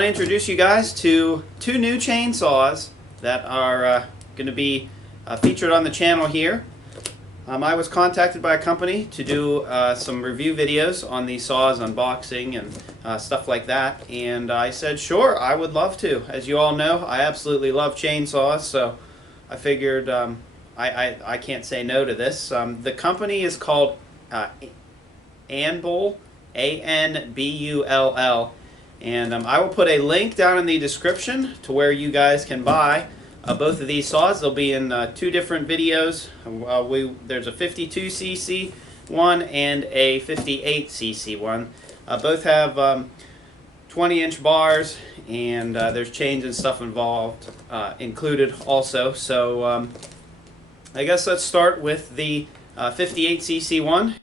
want to introduce you guys to two new chainsaws that are going to be featured on the channel here. I was contacted by a company to do some review videos on these saws, unboxing and stuff like that, and I said sure, I would love to. As you all know, I absolutely love chainsaws, so I figured I can't say no to this. The company is called Anbull, A-N-B-U-L-L, and I will put a link down in the description to where you guys can buy both of these saws. They'll be in two different videos. There's a 52cc one and a 58cc one. Both have 20-inch bars, and there's chains and stuff involved included also. So I guess let's start with the 58cc one.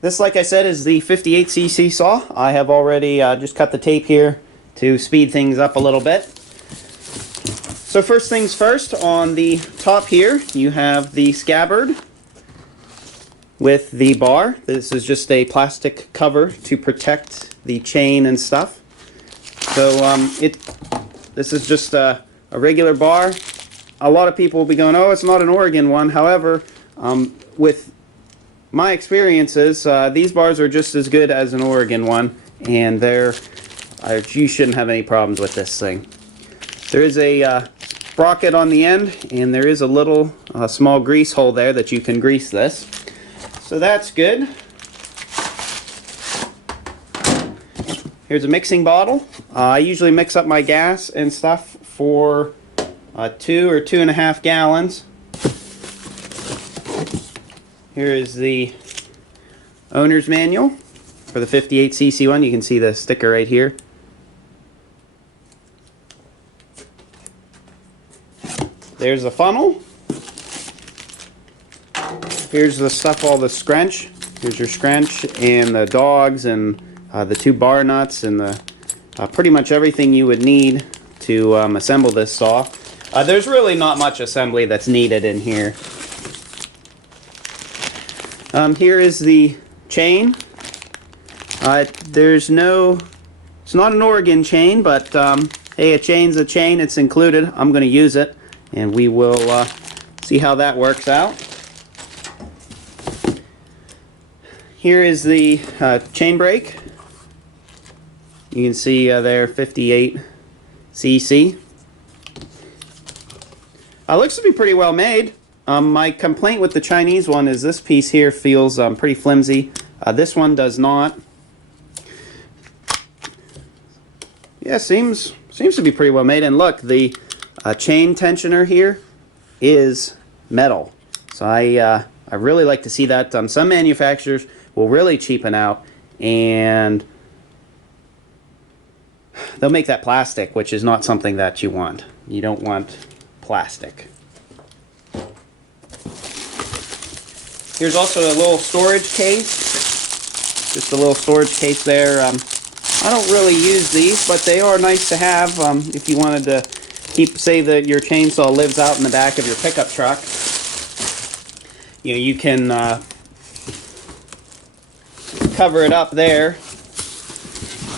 This, like I said, is the 58cc saw. I have already just cut the tape here to speed things up a little bit. So first things first, on the top here you have the scabbard with the bar. This is just a plastic cover to protect the chain and stuff. So this is just a regular bar. A lot of people will be going, oh, it's not an Oregon one. However, with my experiences, these bars are just as good as an Oregon one, and you shouldn't have any problems with this thing. There is a sprocket on the end, and there is a little small grease hole there that you can grease this. So that's good. Here's a mixing bottle. I usually mix up my gas and stuff for 2 or 2.5 gallons. Here is the owner's manual for the 58cc one. You can see the sticker right here. There's the funnel. Here's the stuff, all the scrunch. Here's your scrunch and the dogs and the 2 bar nuts and the pretty much everything you would need to assemble this saw. There's really not much assembly that's needed in here. Here is the chain. It's not an Oregon chain, but hey, a chain's a chain, it's included. I'm going to use it, and we will see how that works out. Here is the chain brake. You can see there, 58cc. Looks to be pretty well made. My complaint with the Chinese one is this piece here feels pretty flimsy. This one does not. Yeah, seems to be pretty well made. And look, the chain tensioner here is metal. So I really like to see that. Some manufacturers will really cheapen out, and they'll make that plastic, which is not something that you want. You don't want plastic. Here's also a little storage case. Just a little storage case there. I don't really use these, but they are nice to have if you wanted to say that your chainsaw lives out in the back of your pickup truck. You know, you can cover it up there.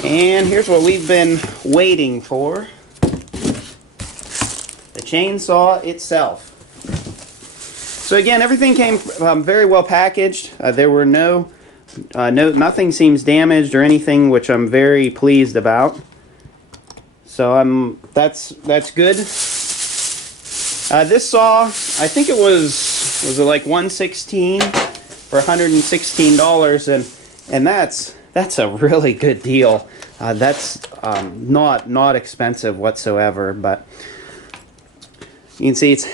And here's what we've been waiting for. The chainsaw itself. So again, everything came very well packaged. There were nothing seems damaged or anything, which I'm very pleased about. So that's good. This saw, I think it was it like $116 for $116, and that's a really good deal. That's not expensive whatsoever, but you can see it's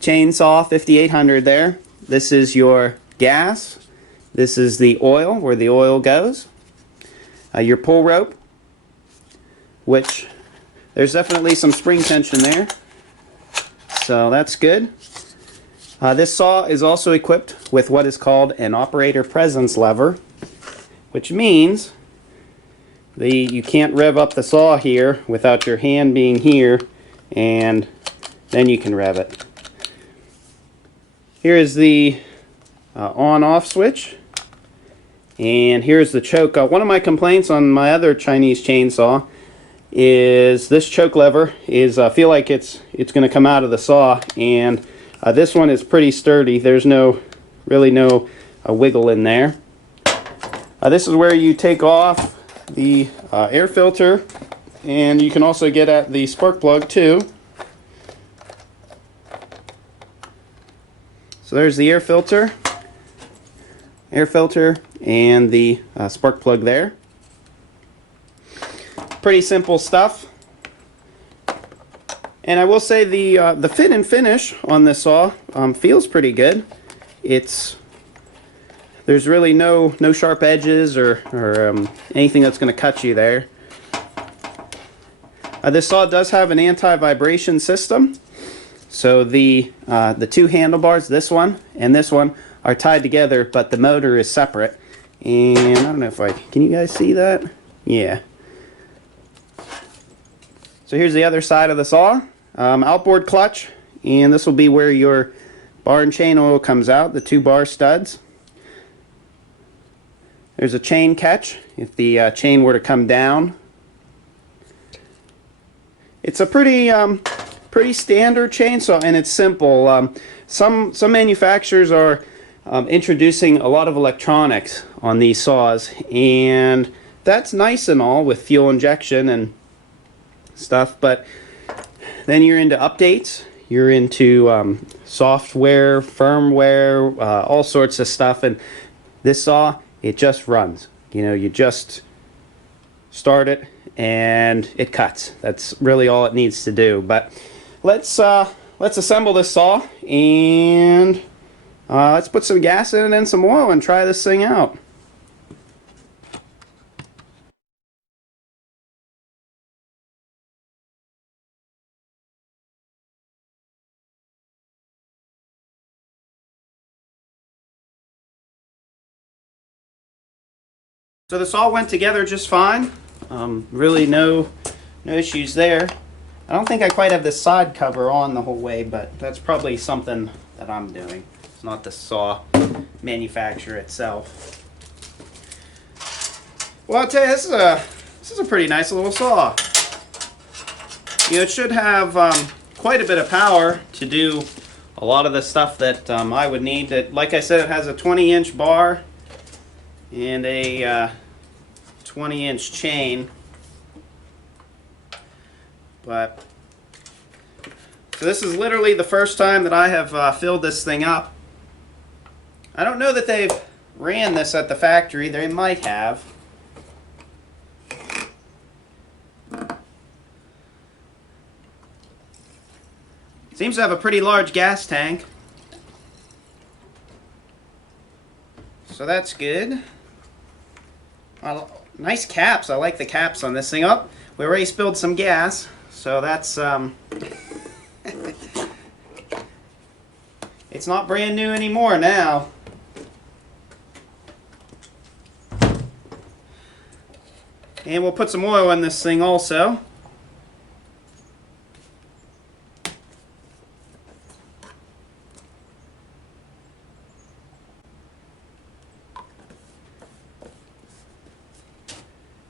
chainsaw 5800 there. This is your gas. This is the oil, where the oil goes. Your pull rope, which there's definitely some spring tension there. So that's good. This saw is also equipped with what is called an operator presence lever, which means you can't rev up the saw here without your hand being here, and then you can rev it. Here is the on-off switch, and here's the choke. One of my complaints on my other Chinese chainsaw is this choke lever is feel like it's going to come out of the saw, and this one is pretty sturdy. There's really no wiggle in there. This is where you take off the air filter, and you can also get at the spark plug too. So there's the air filter, and the spark plug there. Pretty simple stuff. And I will say the fit and finish on this saw feels pretty good. There's really no sharp edges or anything that's going to cut you there. This saw does have an anti-vibration system. So the two handlebars, this one and this one, are tied together, but the motor is separate. And I don't know if can you guys see that? Yeah. So here's the other side of the saw. Outboard clutch, and this will be where your bar and chain oil comes out, the 2 bar studs. There's a chain catch if the chain were to come down. It's a pretty standard chainsaw, and it's simple. Some manufacturers are introducing a lot of electronics on these saws, and that's nice and all with fuel injection and stuff, but then you're into updates, you're into software, firmware, all sorts of stuff, and this saw, it just runs. You know, you just start it and it cuts. That's really all it needs to do. But let's assemble this saw, and let's put some gas in it and some oil and try this thing out. So this all went together just fine. Really no issues there. I don't think I quite have the side cover on the whole way, but that's probably something that I'm doing. It's not the saw manufacturer itself. Well, I'll tell you, this is a pretty nice little saw. You know, it should have quite a bit of power to do a lot of the stuff that I would need. Like I said, it has a 20-inch bar and a 20-inch chain. But so this is literally the first time that I have filled this thing up. I don't know that they've ran this at the factory. They might have. Seems to have a pretty large gas tank. So that's good. Nice caps. I like the caps on this thing. Oh, we already spilled some gas. So that's it's not brand new anymore now. And we'll put some oil in this thing also.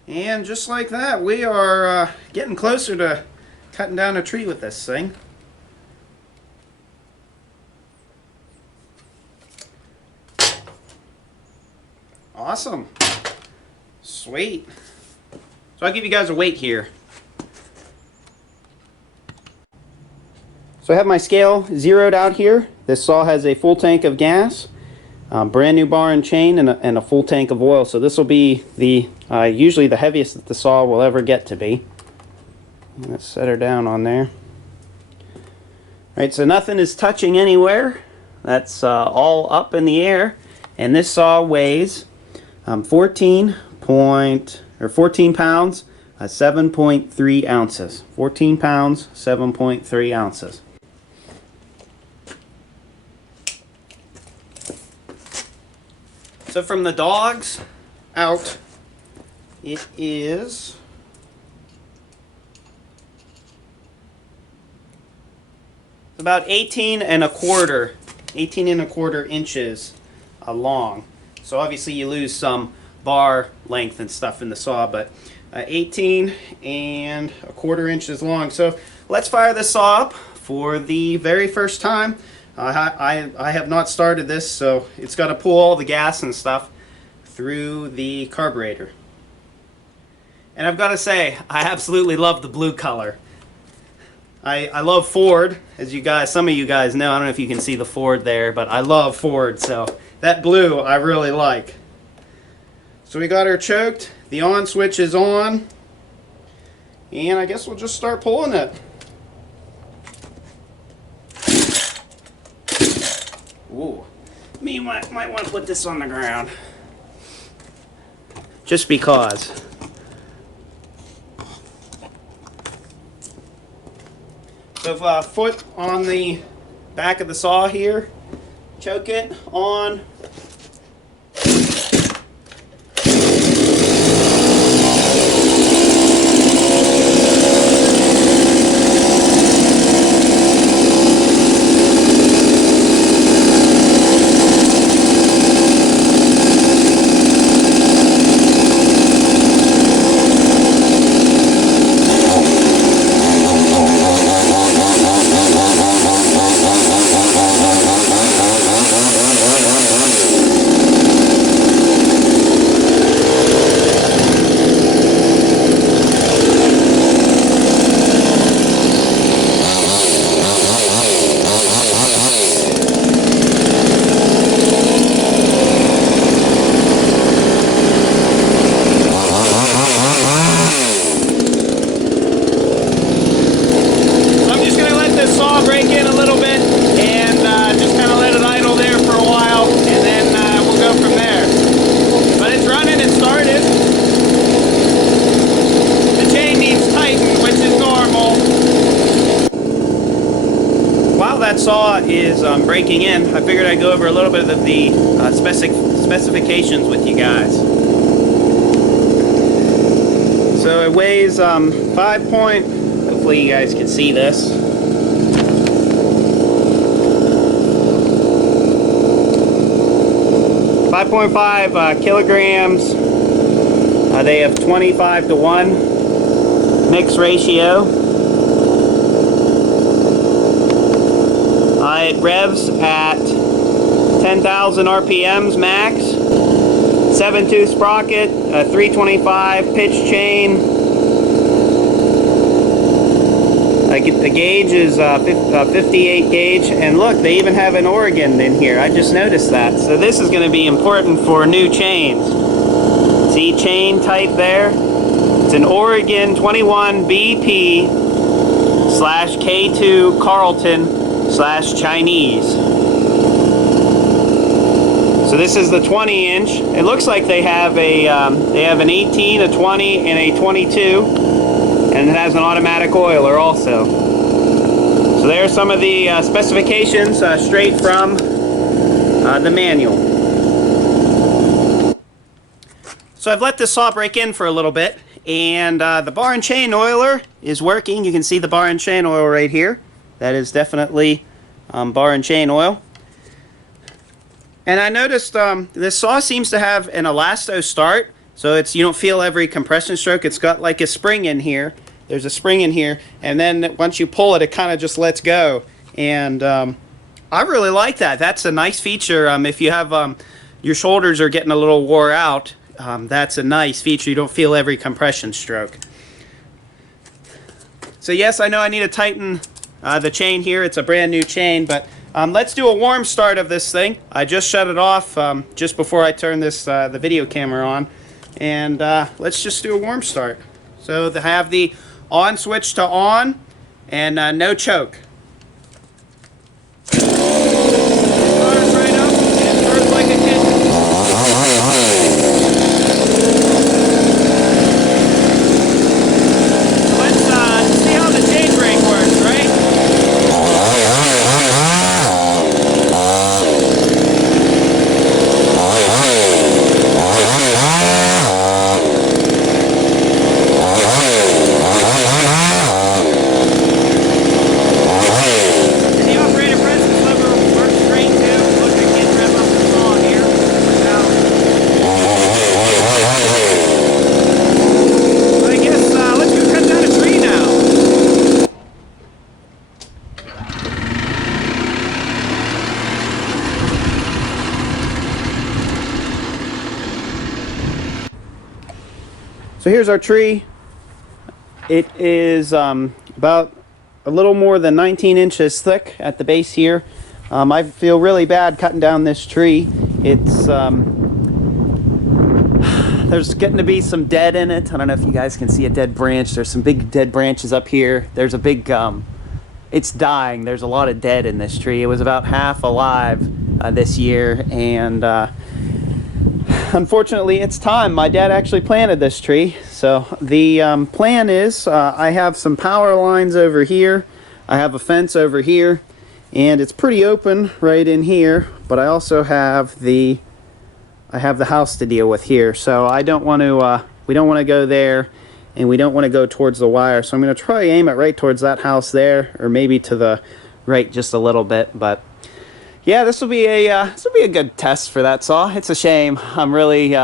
And just like that, we are getting closer to cutting down a tree with this thing. Awesome. Sweet. So I'll give you guys a weight here. So I have my scale zeroed out here. This saw has a full tank of gas, brand new bar and chain, and a full tank of oil. So this will be the usually the heaviest that the saw will ever get to be. Let's set her down on there. Alright, so nothing is touching anywhere. That's all up in the air. And this saw weighs 14 pounds, 7.3 ounces. 14 pounds, 7.3 ounces. So from the dogs out, it is about 18 and a quarter inches long. So obviously you lose some bar length and stuff in the saw, but 18 and a quarter inches long. So let's fire this saw up for the very first time. I have not started this, so it's got to pull all the gas and stuff through the carburetor. And I've got to say, I absolutely love the blue color. I love Ford, as you guys, some of you guys know. I don't know if you can see the Ford there, but I love Ford, so that blue I really like. So we got her choked, the on switch is on, and I guess we'll just start pulling it. Ooh, me might want to put this on the ground, just because. So foot on the back of the saw here, choke it on. That saw is breaking in, I figured I'd go over a little bit of the specifications with you guys. So it weighs 5 point, hopefully you guys can see this. 5.5 kilograms. They have 25:1 mix ratio. It revs at 10,000 RPMs max. 7-tooth sprocket, a 325 pitch chain. The gauge is 58 gauge, and look, they even have an Oregon in here. I just noticed that. So this is going to be important for new chains. See chain type there? It's an Oregon 21 BP/K2 Carlton/Chinese. So this is the 20-inch. It looks like they have an 18, a 20, and a 22, and it has an automatic oiler also. So there are some of the specifications straight from the manual. So I've let this saw break in for a little bit, and the bar and chain oiler is working. You can see the bar and chain oil right here. That is definitely bar and chain oil. And I noticed this saw seems to have an elasto start, so you don't feel every compression stroke. It's got like a spring in here. There's a spring in here, and then once you pull it, it kind of just lets go. And I really like that. That's a nice feature. If you have your shoulders are getting a little wore out, that's a nice feature. You don't feel every compression stroke. So yes, I know I need to tighten the chain here. It's a brand new chain, but let's do a warm start of this thing. I just shut it off just before I turn this the video camera on, and let's just do a warm start. So they have the on switch to on, and no choke. Starts right up and turns like a kitten. Let's see how the chain brake works, right? So here's our tree. It is about a little more than 19 inches thick at the base here. I feel really bad cutting down this tree. It's there's getting to be some dead in it. I don't know if you guys can see a dead branch. There's some big dead branches up here. There's a big it's dying. There's a lot of dead in this tree. It was about half alive this year, and unfortunately it's time. My dad actually planted this tree. So the plan is I have some power lines over here. I have a fence over here, and it's pretty open right in here, but I also have the house to deal with here. So I don't want to we don't want to go there, and we don't want to go towards the wire. So I'm going to try to aim it right towards that house there, or maybe to the right just a little bit. But yeah, this will be a good test for that saw. It's a shame. I'm really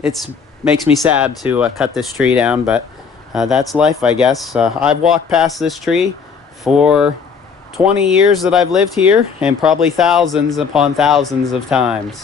it's makes me sad to cut this tree down, but that's life, I guess. I've walked past this tree for 20 years that I've lived here, and probably thousands upon thousands of times.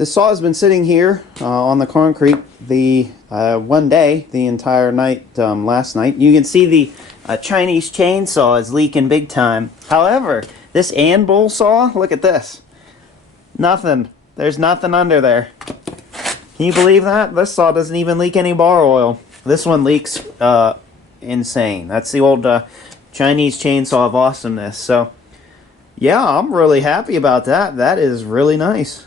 This saw has been sitting here on the concrete one day, the entire night, last night. You can see the Chinese chainsaw is leaking big time. However, this Anbull saw, look at this. Nothing. There's nothing under there. Can you believe that? This saw doesn't even leak any bar oil. This one leaks insane. That's the old Chinese chainsaw of awesomeness. So, yeah, I'm really happy about that. That is really nice.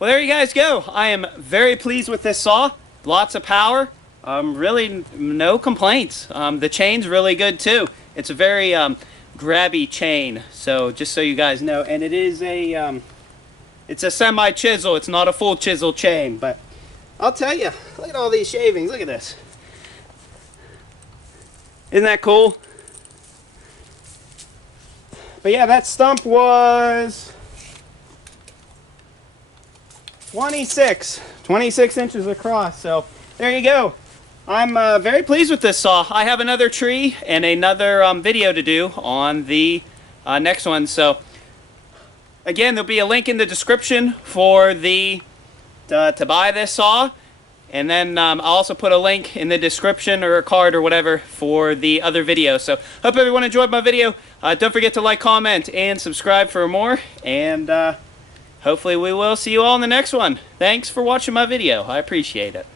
Well, there you guys go. I am very pleased with this saw. Lots of power. Really no complaints. The chain's really good too. It's a very grabby chain. So just so you guys know, and it is a it's a semi chisel. It's not a full chisel chain, but I'll tell you. Look at all these shavings. Look at this. Isn't that cool? But yeah, that stump was 26 inches across. So there you go. I'm very pleased with this saw. I have another tree and another video to do on the next one. So again, there'll be a link in the description for the to buy this saw, and then I'll also put a link in the description or a card or whatever for the other video. So hope everyone enjoyed my video. Don't forget to like, comment, and subscribe for more. And hopefully we will see you all in the next one. Thanks for watching my video. I appreciate it.